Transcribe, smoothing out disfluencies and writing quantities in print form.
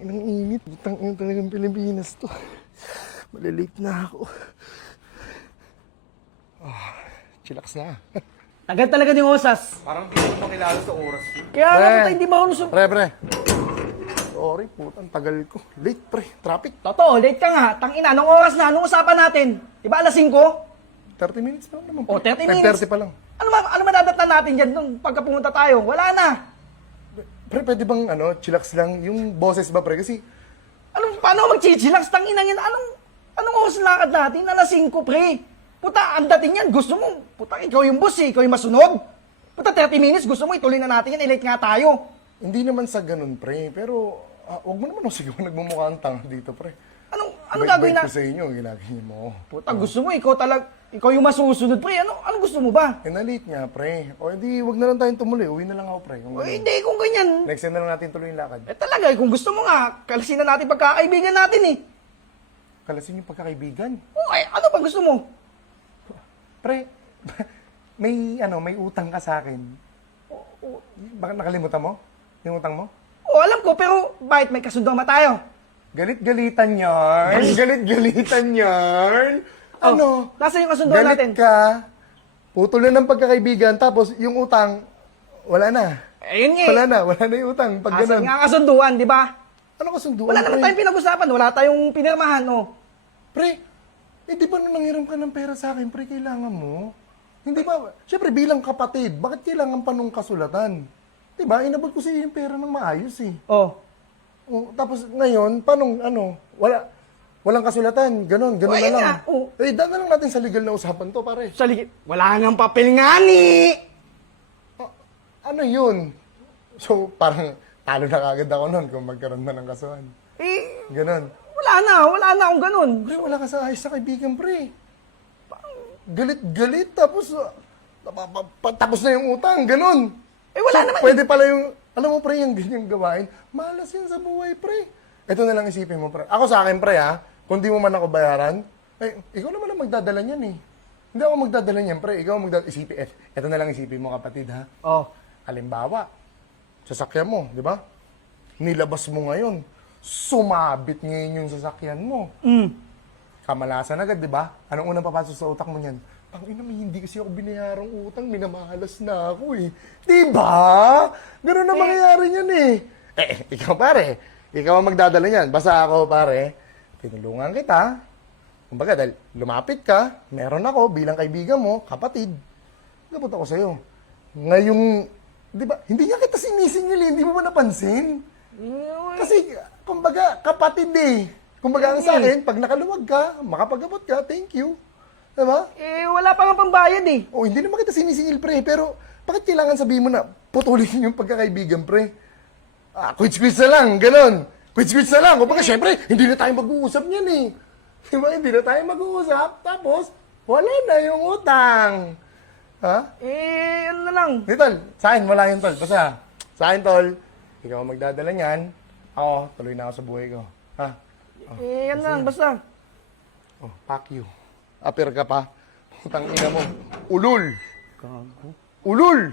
Inang init. Ina talagang Pilipinas to. Malilate na ako. Chillax na. Tagal talaga ni Osas. Parang di ko makilala sa oras yun. Kaya nga puta, hindi marunong Pre. Sorry, putang tagal ko. Late, pre. Traffic. Totoo, late ka nga. Tangina, anong oras na? Anong usapan natin? Diba alas 5? 30 minutes pa lang naman. O, 30 minutes. 30 pa lang. Ano madadatnan natin dyan nung pagka pumunta tayo? Wala na. Pre, pwede bang chillax lang? Yung boses ba, pre? Kasi, Paano mag-chichilax? Tangina yan. Anong oras lakad natin? Alas 5, pre. Puta, ang dating yan. Gusto mo, puta, ikaw yung boss eh. Ikaw yung masunod. Puta, 30 minutes. Gusto mo, ituloy na natin yan. Late nga tayo. hindi naman sa ganun, pre. Pero, wag mo naman sigaw nagmumukha ang tanga dito, pre. Anong gagawin na? Ko sa inyo, ginagawa mo. Puta, gusto mo, ikaw yung masusunod, pre. Ano gusto mo ba? Na-late nga, pre. O, hindi, wag na lang tayong tumuloy. Uwi na lang ako, pre. O, hindi, kung ganyan. Next time na lang natin tuloy yung lakad. Talaga, kung gusto mo nga, kalasin na natin pagkakaibigan natin eh. Kalasin yung pagkakaibigan. Ano ba gusto mo? Pre, may utang ka sa akin. Bakit nakalimutan mo? Yung utang mo? Alam ko, pero bakit may kasundo ba tayo? Galit-galitan yarn. Galit-galitan yarn. Nasa yung kasundo Galit natin? ka. Putol na ng pagkakaibigan. Tapos yung utang, wala na. Ayun nga. Wala na yung utang. Pag Asan ganun. nga kasunduan, di ba? Ano kasunduan? Wala naman tayong pinag-usapan. Wala tayong pinirmahan, oh. Pre, di ba nung nanghiram ka ng pera sa akin, pre, kailangan mo? Hindi ba? Siyempre, bilang kapatid, bakit kailangan pa nung kasulatan? Di ba? Inabot ko sa iyo yung pera ng maayos eh. Oh. Tapos ngayon, paano, walang kasulatan, ganun na ayun lang. nga, oh. Daan na lang natin sa legal na usapan to, pare. Wala nang papel nga ni. Ano yun? So, parang talo na kagad ako nun kung magkaroon na ng kasuhan. Ganun. Wala na akong ganun. Pre, wala ka sa ayos sa kaibigan, pre. Galit-galit, tapos tapos na yung utang, ganun. Wala naman. Pwede pala yung, alam mo, pre, yung ganyang gawain, malas yan sa buhay, pre. Ito na lang isipin mo, pre. Ako sa akin, pre, kung di mo man ako bayaran, ikaw naman ang magdadala niyan, eh. Hindi ako magdadala niyan, pre. Ikaw ang isipin. Ito na lang isipin mo, kapatid, ha? Oh. Halimbawa, sasakyan mo, di ba? Nilabas mo ngayon, sumabit ngayon yung sasakyan mo. Kamalasan agad, di ba? Anong unang papasok sa utak mo niyan? Ina, hindi kasi ako binayarang utang, minamahalas na ako eh. Di ba? Ganun na mangyayari niyan eh. Ikaw pare, ikaw ang magdadala niyan. Basta ako pare, tinulungan kita. Kumbaga, dahil lumapit ka, meron ako bilang kaibigan mo, kapatid. Nabot ako sa'yo. Ngayong, di ba, hindi nga kita sinisingil, hindi mo ba napansin? Kasi, kumbaga, kapatid eh. Kumbaga, ang sa akin, pag nakaluwag ka, makapag-abot ka, thank you. Diba? Wala pa nga pambayad eh. Hindi naman kita sinisingil, pre. Pero, bakit kailangan sabihin mo na putulin yung pagkakaibigan, pre? Quits-quits na lang, ganon. Quits-quits na lang. Kumbaga, syempre, hindi na tayo mag-uusap niyan eh. Diba? Hindi na tayo mag-uusap. Tapos, wala na yung utang. Ha? Ano na lang. Tol, sa akin, wala yun, tol. Basta, sa akin, tol, ikaw ang magdadala niyan. Ako, tuloy na ako sa buhay ko. Ha? Yan lang, basta. Fuck you. Apir ka pa. Putang ina mo. Ulul. Gago. Ulul!